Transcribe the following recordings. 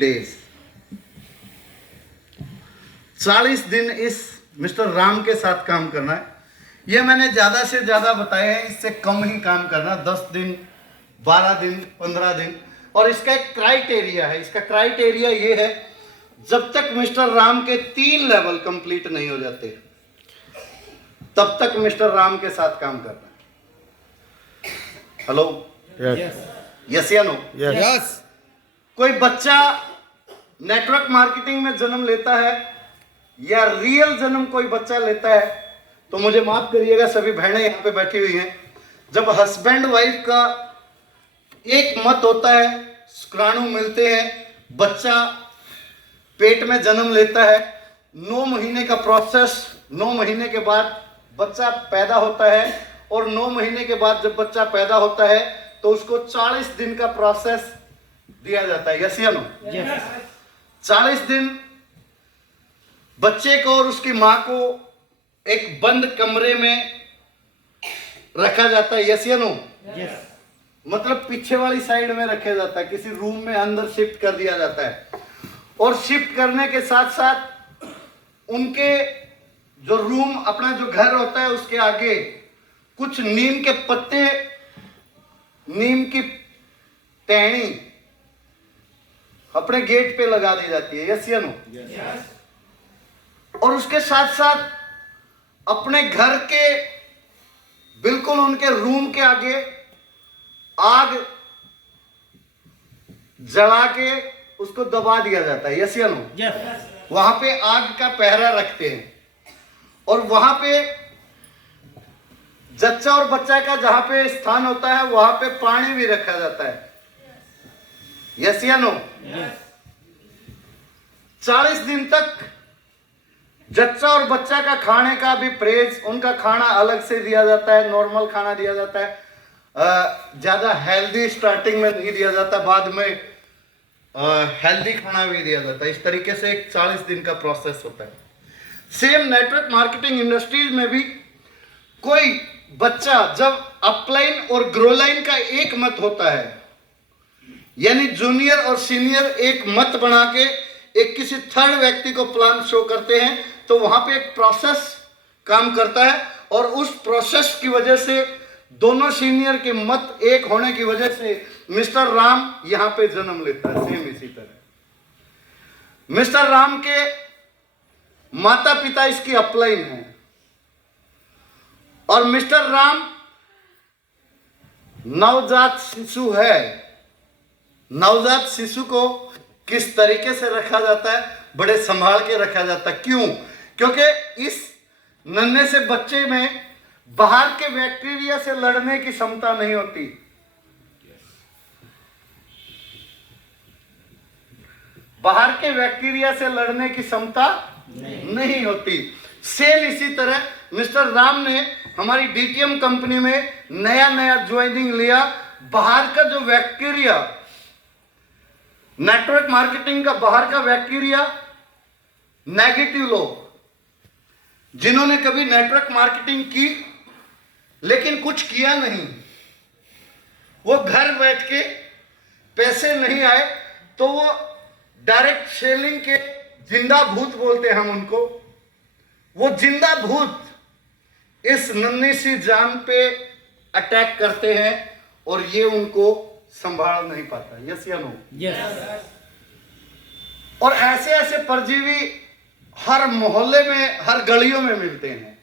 days. 40 दिन इस mister Ram के साथ काम करना है। ये मैंने ज़्यादा से ज़्यादा बताया है, इससे कम ही काम करना, 10 दिन, 12 दिन, 15 दिन। और इसका एक क्राइटेरिया है, इसका क्राइटेरिया ये है, जब तक मिस्टर राम के 3 लेवल कंप्लीट नहीं हो जाते तब तक मिस्टर राम के साथ काम करना है। हेलो, यस या नो? यस। कोई बच्चा नेटवर्क मार्केटिंग में जन्म लेता है या रियल जन्म कोई बच्चा लेता है तो मुझे माफ करिएगा, सभी बहनें यहाँ पे बैठी हुई हैं, जब हस्बैंड वाइफ का एक मत होता है, शुक्राणु मिलते हैं, बच्चा पेट में जन्म लेता है, 9 महीने का प्रोसेस, 9 महीने के बाद बच्चा पैदा होता है, और 9 महीने के बाद जब बच्चा पैदा होता है तो उसको 40 दिन का प्रोसेस दिया जाता है। यस या नो? 40 दिन बच्चे को और उसकी माँ को एक बंद कमरे में रखा जाता है। यस या नो? मतलब पीछे वाली साइड में रखा जाता है, किसी रूम में अंदर शिफ्ट कर दिया जाता है, और शिफ्ट करने के साथ साथ उनके जो रूम, अपना जो घर होता है, उसके आगे कुछ नीम के पत्ते, नीम की टहनी अपने गेट पे लगा दी जाती है। यस या नो? और उसके साथ साथ अपने घर के बिल्कुल उनके रूम के आगे आग जला के उसको दबा दिया जाता है। यस या नो? वहां पे आग का पहरा रखते हैं, और वहां पे जच्चा और बच्चा का जहां पे स्थान होता है वहां पे पानी भी रखा जाता है। यस या नो? 40 दिन तक जच्चा और बच्चा का खाने का भी परहेज, उनका खाना अलग से दिया जाता है, नॉर्मल खाना दिया जाता है, ज्यादा हेल्दी स्टार्टिंग में नहीं दिया जाता, बाद में हेल्दी खाना भी दिया जाता है। इस तरीके से एक 40 दिन का प्रोसेस होता है। सेम नेटवर्क मार्केटिंग इंडस्ट्रीज में भी कोई बच्चा जब अपलाइन और ग्रोलाइन का एक मत होता है, यानी जूनियर और सीनियर एक मत बना के एक किसी थर्ड व्यक्ति को प्लान शो करते हैं, तो वहां पे एक प्रोसेस काम करता है, और उस प्रोसेस की वजह से दोनों सीनियर के मत एक होने की वजह से मिस्टर राम यहां पे जन्म लेता है। सेम इसी तरह मिस्टर राम के माता पिता इसकी अपलाइन है, और मिस्टर राम नवजात शिशु है। नवजात शिशु को किस तरीके से रखा जाता है? बड़े संभाल के रखा जाता है। क्यों? क्योंकि इस नन्हे से बच्चे में बाहर के बैक्टीरिया से लड़ने की क्षमता नहीं होती। बाहर के बैक्टीरिया से लड़ने की क्षमता नहीं होती। सेम इसी तरह मिस्टर राम ने हमारी डीटीएम कंपनी में नया ज्वाइनिंग लिया। बाहर का जो बैक्टीरिया, नेटवर्क मार्केटिंग का बाहर का बैक्टीरिया, नेगेटिव लोग जिन्होंने कभी नेटवर्क मार्केटिंग की लेकिन कुछ किया नहीं, वो घर बैठ के पैसे नहीं आए तो वो डायरेक्ट सेलिंग के जिंदा भूत बोलते हैं हम उनको। वो जिंदा भूत इस नन्ही सी जान पे अटैक करते हैं और ये उनको संभाल नहीं पाता। यस या नो? यस। और ऐसे ऐसे परजीवी हर मोहल्ले में, हर गलियों में मिलते हैं।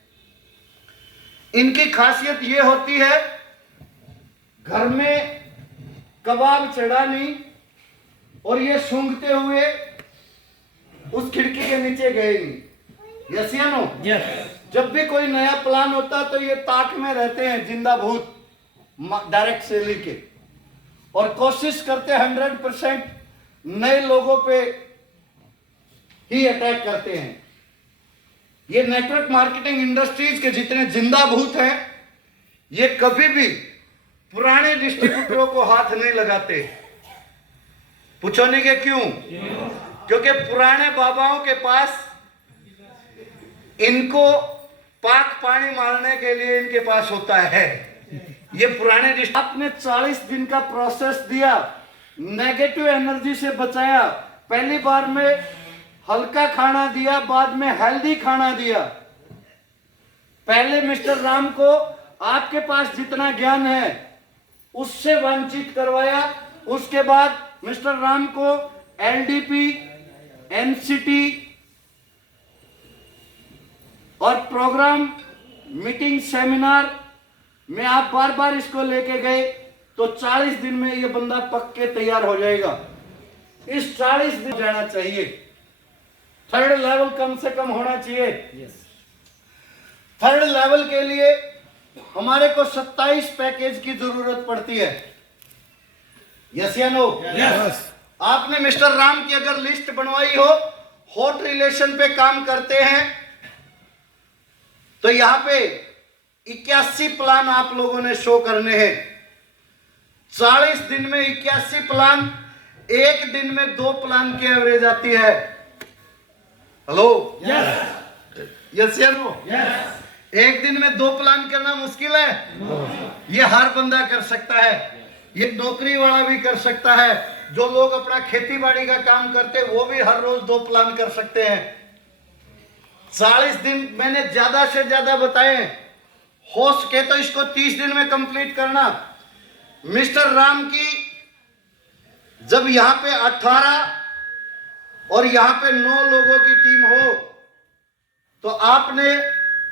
इनकी खासियत ये होती है, घर में कबाब चढ़ानी और ये सूंघते हुए उस खिड़की के नीचे गए नहीं। यस या नो? यस। जब भी कोई नया प्लान होता तो ये ताक में रहते हैं, जिंदा भूत डायरेक्ट सेलिंग के, और कोशिश करते 100% नए लोगों पे ही अटैक करते हैं। ये नेटवर्क मार्केटिंग इंडस्ट्रीज के जितने जिंदा भूत हैं, ये कभी भी पुराने डिस्ट्रीब्यूटरों को हाथ नहीं लगाते। पूछोगे कि क्यों? क्योंकि पुराने बाबाओं के पास इनको पाक पानी मारने के लिए इनके पास होता है। ये पुराने आपने 40 दिन का प्रोसेस दिया, नेगेटिव एनर्जी से बचाया, पहली बार में हल्का खाना दिया, बाद में हेल्दी खाना दिया। पहले मिस्टर राम को आपके पास जितना ज्ञान है उससे वंचित करवाया। उसके बाद मिस्टर राम को एलडीपी, एनसीटी और प्रोग्राम, मीटिंग, सेमिनार में आप बार बार इसको लेके गए तो 40 दिन में ये बंदा पक के तैयार हो जाएगा। इस 40 दिन जाना चाहिए। थर्ड लेवल कम से कम होना चाहिए। थर्ड लेवल के लिए हमारे को 27 पैकेज की जरूरत पड़ती है। यस या नो? यस। आपने मिस्टर राम की अगर लिस्ट बनवाई हो, हॉट रिलेशन पे काम करते हैं, तो यहां पे 81 प्लान आप लोगों ने शो करने हैं। 40 दिन में 81 प्लान, एक दिन में 2 प्लान की एवरेज आती है। हेलो? यस। यस या नो? यस। एक दिन में 2 प्लान करना मुश्किल है? ये हर बंदा कर सकता है। ये नौकरी वाला भी कर सकता है। जो लोग अपना खेती बाड़ी का काम करते हैं वो भी हर रोज 2 प्लान कर सकते हैं। 40 दिन मैंने ज्यादा से ज्यादा बताए, हो सके तो इसको 30 दिन में कंप्लीट करना। मिस्टर राम की जब यहां पे 18 और यहां पे 9 लोगों की टीम हो, तो आपने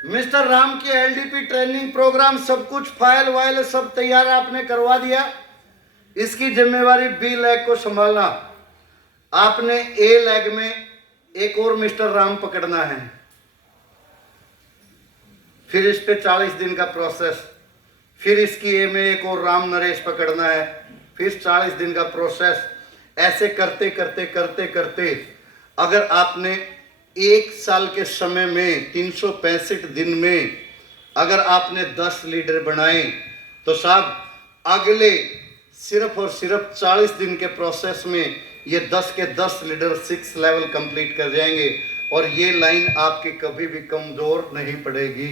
मिस्टर राम की एलडीपी ट्रेनिंग प्रोग्राम सब कुछ फाइल वाइल सब तैयार आपने करवा दिया। इसकी जिम्मेवारी बी लैग को संभालना। आपने ए लैग में एक और मिस्टर राम पकड़ना है। फिर इस पे 40 दिन का प्रोसेस। फिर इसकी ए में एक और राम नरेश पकड़ना है। फिर 40 दिन का प्रोसेस। ऐसे करते करते करते करते अगर आपने 1 साल के समय में 365 दिन में अगर आपने 10 लीडर बनाए, तो साहब अगले सिर्फ और सिर्फ 40 दिन के प्रोसेस में ये 10 के 10 लीडर 6 लेवल कंप्लीट कर जाएंगे और ये लाइन आपकी कभी भी कमजोर नहीं पड़ेगी।